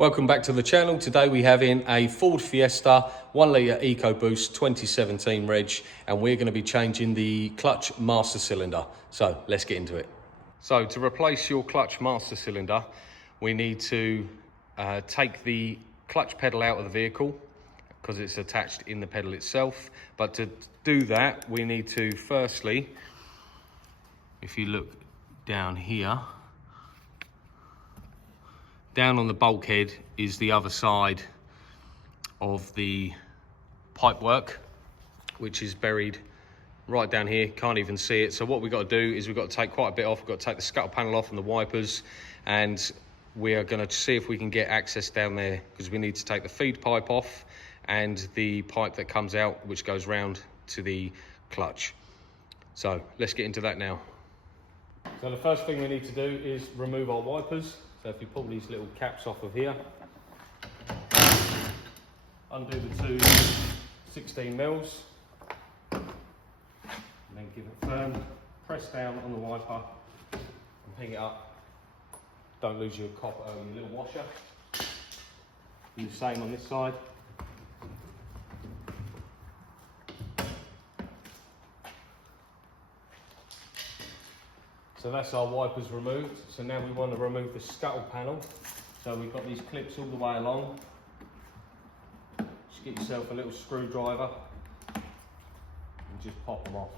Welcome back to the channel. Today we have in a Ford Fiesta 1 litre EcoBoost 2017 reg, and we're going to be changing the clutch master cylinder. So let's get into it. So to replace your clutch master cylinder, we need to take the clutch pedal out of the vehicle because it's attached in the pedal itself. But to do that, we need to firstly, if you look down here, down on the bulkhead is the other side of the pipework, which is buried right down here. Can't even see it. So what we've got to do is we've got to take quite a bit off. We've got to take the scuttle panel off and the wipers, and we are going to see if we can get access down there, because we need to take the feed pipe off and the pipe that comes out, which goes round to the clutch. So let's get into that now. So the first thing we need to do is remove our wipers. So if you pull these little caps off of here, undo the two 16 mils, and then give it firm, press down on the wiper and ping it up. Don't lose your copper, your little washer. Do the same on this side. So that's our wipers removed. So now we want to remove the scuttle panel. So we've got these clips all the way along. Just get yourself a little screwdriver and just pop them off.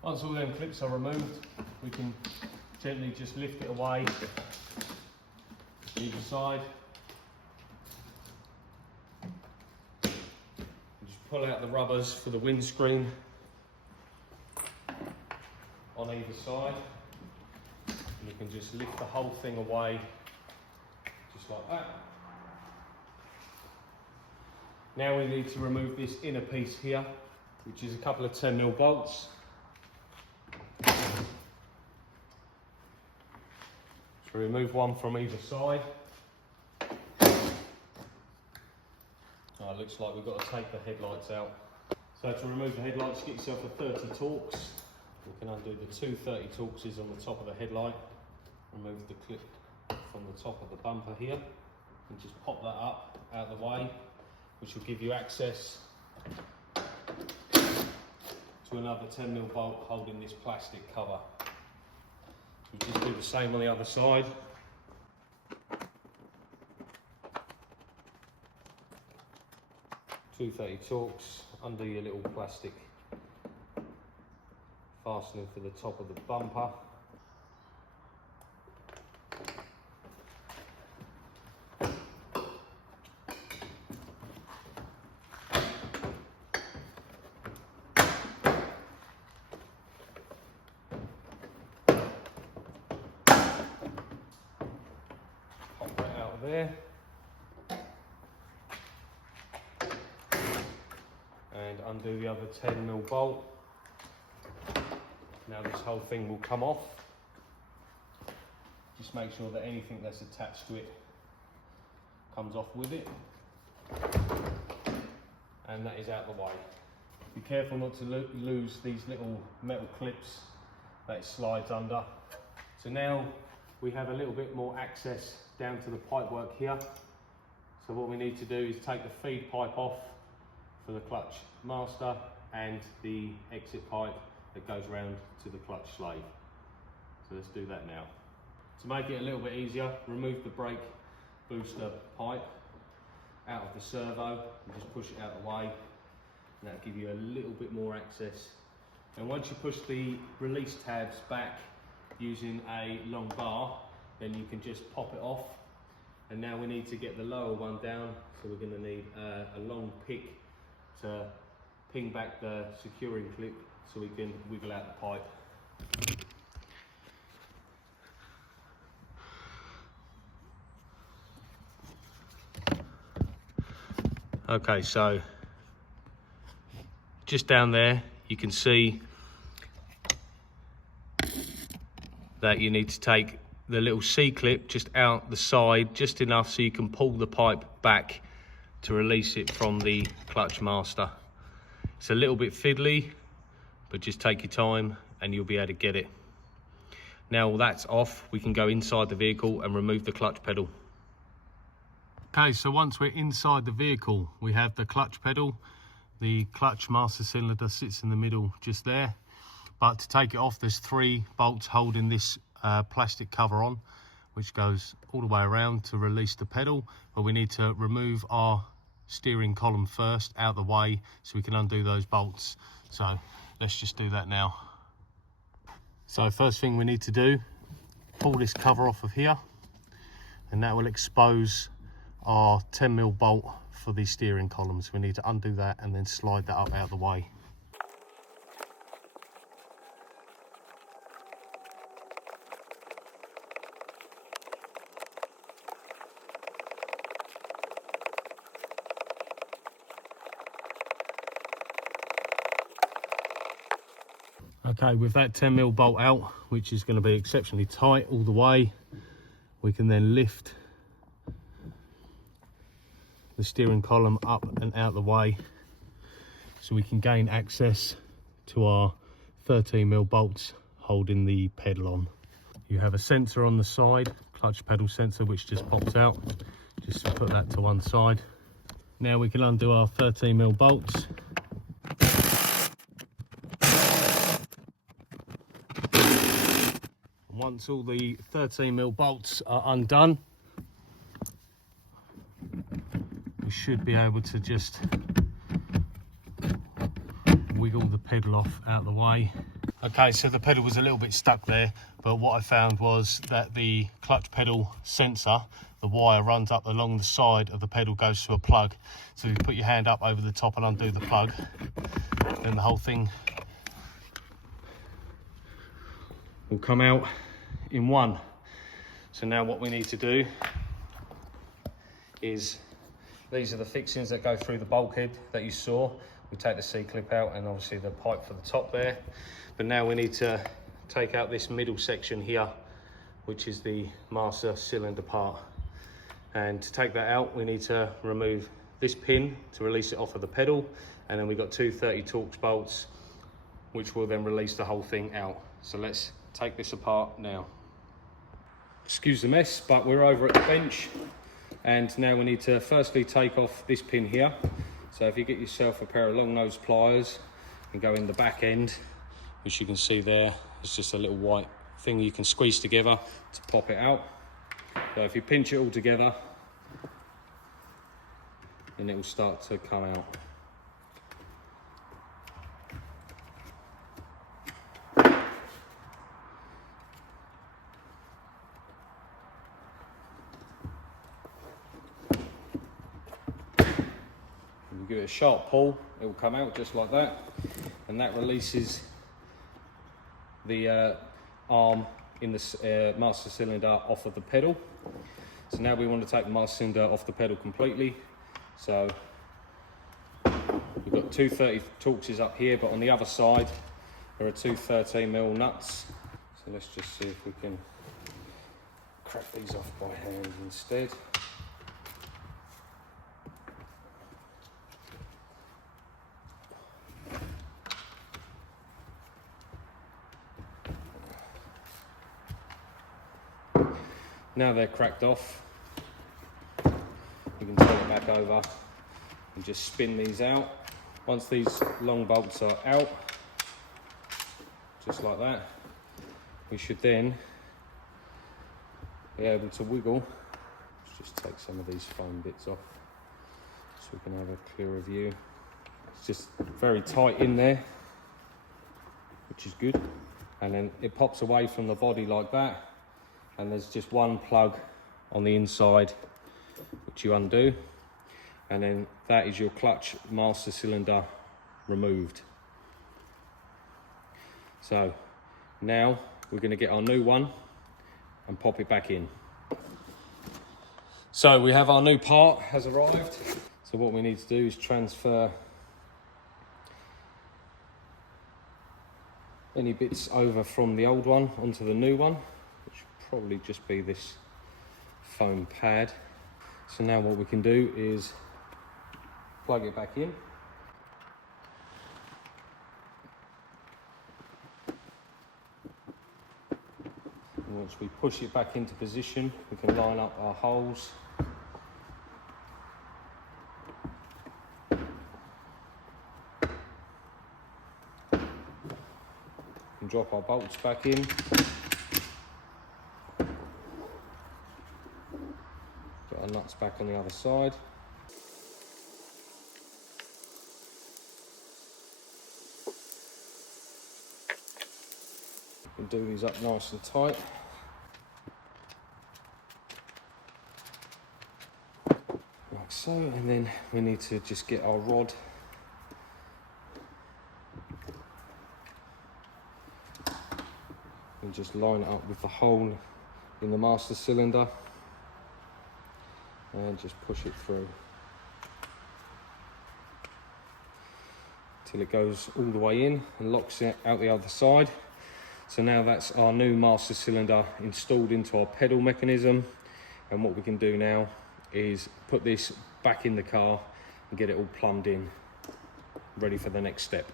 Once all them clips are removed, we can gently just lift it away either side. Pull out the rubbers for the windscreen on either side. And you can just lift the whole thing away, just like that. Now we need to remove this inner piece here, which is a couple of 10mm bolts. So remove one from either side. Oh, it looks like we've got to take the headlights out. So to remove the headlights, get yourself a 30 Torx. We can undo the two 30 Torxes on the top of the headlight. Remove the clip from the top of the bumper here, and just pop that up out of the way, which will give you access to another 10mm bolt holding this plastic cover. We just do the same on the other side. Two 30 Torx, undo your little plastic fastening for the top of the bumper. Pop that out of there. And undo the other 10mm bolt. Now this whole thing will come off. Just make sure that anything that's attached to it comes off with it. And that is out of the way. Be careful not to lose these little metal clips that it slides under. So now we have a little bit more access down to the pipework here. So what we need to do is take the feed pipe off for the clutch master and the exit pipe that goes round to the clutch slave. So let's do that now. To make it a little bit easier, remove the brake booster pipe out of the servo and just push it out of the way, and that'll give you a little bit more access. And once you push the release tabs back using a long bar, then you can just pop it off. And now we need to get the lower one down, so we're going to need a long pick to ping back the securing clip so we can wiggle out the pipe. Okay, so just down there you can see that you need to take the little C-clip just out the side, just enough so you can pull the pipe back to release it from the clutch master. It's a little bit fiddly, but just take your time and you'll be able to get it. Now all that's off, we can go inside the vehicle and remove the clutch pedal. Okay, so once we're inside the vehicle, we have the clutch pedal. The clutch master cylinder sits in the middle just there. But to take it off, there's 3 bolts holding this plastic cover on, which goes all the way around to release the pedal. But we need to remove our steering column first out of the way so we can undo those bolts. So let's just do that now. So first thing we need to do, pull this cover off of here, and that will expose our 10mm bolt for the steering columns. We need to undo that and then slide that up out of the way. Okay, with that 10mm bolt out, which is going to be exceptionally tight all the way, we can then lift the steering column up and out the way so we can gain access to our 13mm bolts holding the pedal on. You have a sensor on the side, clutch pedal sensor, which just pops out. Just put that to one side. Now we can undo our 13mm bolts. Once all the 13mm bolts are undone, we should be able to just wiggle the pedal off out of the way. Okay, so the pedal was a little bit stuck there, but what I found was that the clutch pedal sensor, the wire runs up along the side of the pedal, goes to a plug. So you put your hand up over the top and undo the plug, then the whole thing will come out in one. So now what we need to do is, these are the fixings that go through the bulkhead that you saw. We take the C-clip out and obviously the pipe for the top there. But now we need to take out this middle section here, which is the master cylinder part. And to take that out, we need to remove this pin to release it off of the pedal. And then we've got 2 30 Torx bolts, which will then release the whole thing out. So let's take this apart now. Excuse the mess, but we're over at the bench. And now we need to firstly take off this pin here. So if you get yourself a pair of long nose pliers and go in the back end, which you can see there, it's just a little white thing you can squeeze together to pop it out. So if you pinch it all together, then it will start to come out. Give it a sharp pull, it will come out just like that, and that releases the arm in the master cylinder off of the pedal. So now we want to take the master cylinder off the pedal completely. So we've got 2 30 Torxes up here, but on the other side there are 2 13mm nuts. So let's just see if we can crack these off by hand instead. Now they're cracked off, you can turn it back over and just spin these out. Once these long bolts are out, just like that, we should then be able to wiggle. Let's just take some of these foam bits off so we can have a clearer view. It's just very tight in there, which is good. And then it pops away from the body like that. And there's just one plug on the inside which you undo, and then that is your clutch master cylinder removed. So now we're going to get our new one and pop it back in. So we have our new part has arrived. So what we need to do is transfer any bits over from the old one onto the new one, which will probably just be this foam pad. So now what we can do is plug it back in. Once we push it back into position, we can line up our holes. And drop our bolts back in. Get our nuts back on the other side. And do these up nice and tight. Like so, and then we need to just get our rod and just line it up with the hole in the master cylinder and just push it through till it goes all the way in and locks it out the other side. So now that's our new master cylinder installed into our pedal mechanism, and what we can do now is put this back in the car and get it all plumbed in, ready for the next step.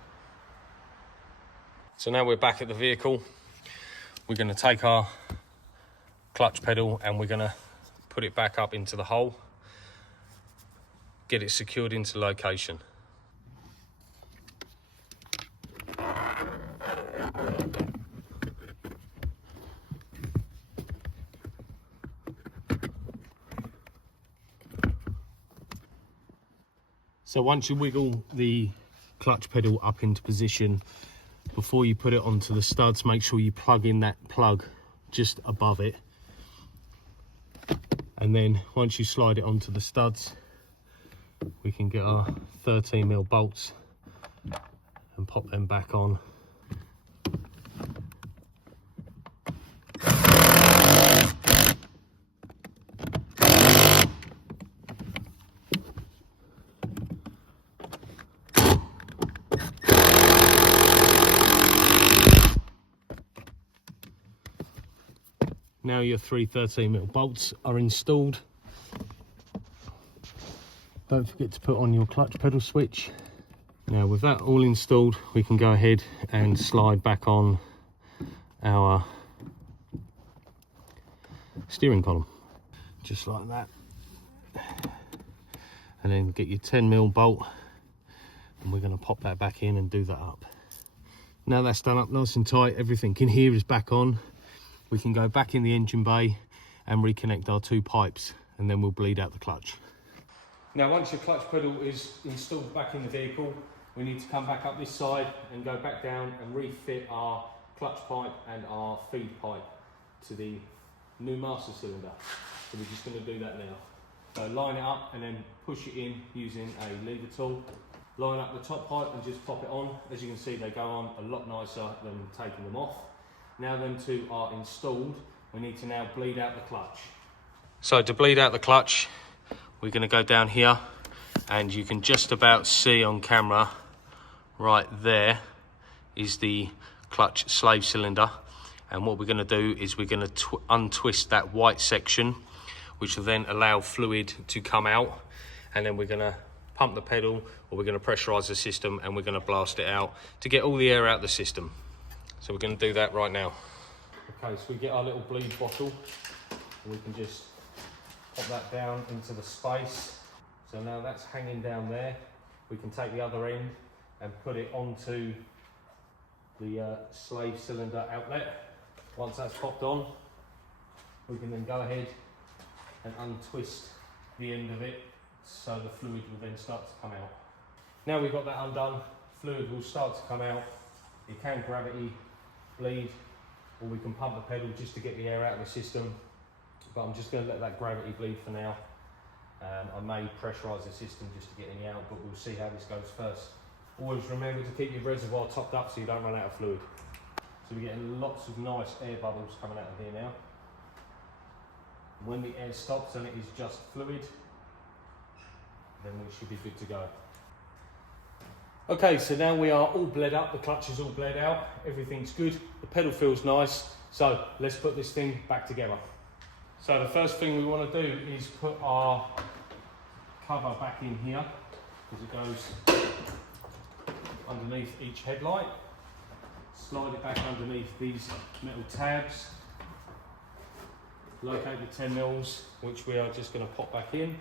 So now we're back at the vehicle. We're going to take our clutch pedal and we're going to put it back up into the hole, get it secured into location. So once you wiggle the clutch pedal up into position, before you put it onto the studs, make sure you plug in that plug just above it. And then once you slide it onto the studs, we can get our 13mm bolts and pop them back on. Now your 3 13mm bolts are installed. Don't forget to put on your clutch pedal switch. Now with that all installed, we can go ahead and slide back on our steering column, just like that. And then get your 10mm bolt, and we're going to pop that back in and do that up. Now that's done up nice and tight, everything in here is back on. We can go back in the engine bay and reconnect our 2 pipes, and then we'll bleed out the clutch. Now once your clutch pedal is installed back in the vehicle, we need to come back up this side and go back down and refit our clutch pipe and our feed pipe to the new master cylinder. So we're just going to do that now. So line it up and then push it in using a lever tool. Line up the top pipe and just pop it on. As you can see, they go on a lot nicer than taking them off. Now them 2 are installed, we need to now bleed out the clutch. So to bleed out the clutch, we're going to go down here, and you can just about see on camera right there is the clutch slave cylinder. And what we're going to do is we're going to untwist that white section, which will then allow fluid to come out, and then we're going to pump the pedal, or we're going to pressurize the system, and we're going to blast it out to get all the air out of the system. So we're going to do that right now. Okay, so we get our little bleed bottle, and we can just pop that down into the space. So now that's hanging down there. We can take the other end and put it onto the slave cylinder outlet. Once that's popped on, we can then go ahead and untwist the end of it, so the fluid will then start to come out. Now we've got that undone, fluid will start to come out. You can gravity bleed, or we can pump the pedal just to get the air out of the system, but I'm just going to let that gravity bleed for now. I may pressurise the system just to get any out, but we'll see how this goes first. Always remember to keep your reservoir topped up so you don't run out of fluid. So we're getting lots of nice air bubbles coming out of here now. When the air stops and it is just fluid, then we should be good to go. Okay, so now we are all bled up, the clutch is all bled out, everything's good, the pedal feels nice, so let's put this thing back together. So the first thing we want to do is put our cover back in here, because it goes underneath each headlight. Slide it back underneath these metal tabs, locate the 10 mils, which we are just going to pop back in.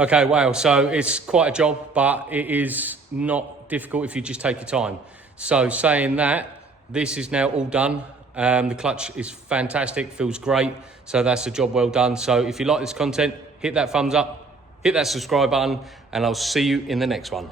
Okay, wow, so it's quite a job, but it is not difficult if you just take your time. So saying that, this is now all done. The clutch is fantastic, feels great. So that's a job well done. So if you like this content, hit that thumbs up, hit that subscribe button, and I'll see you in the next one.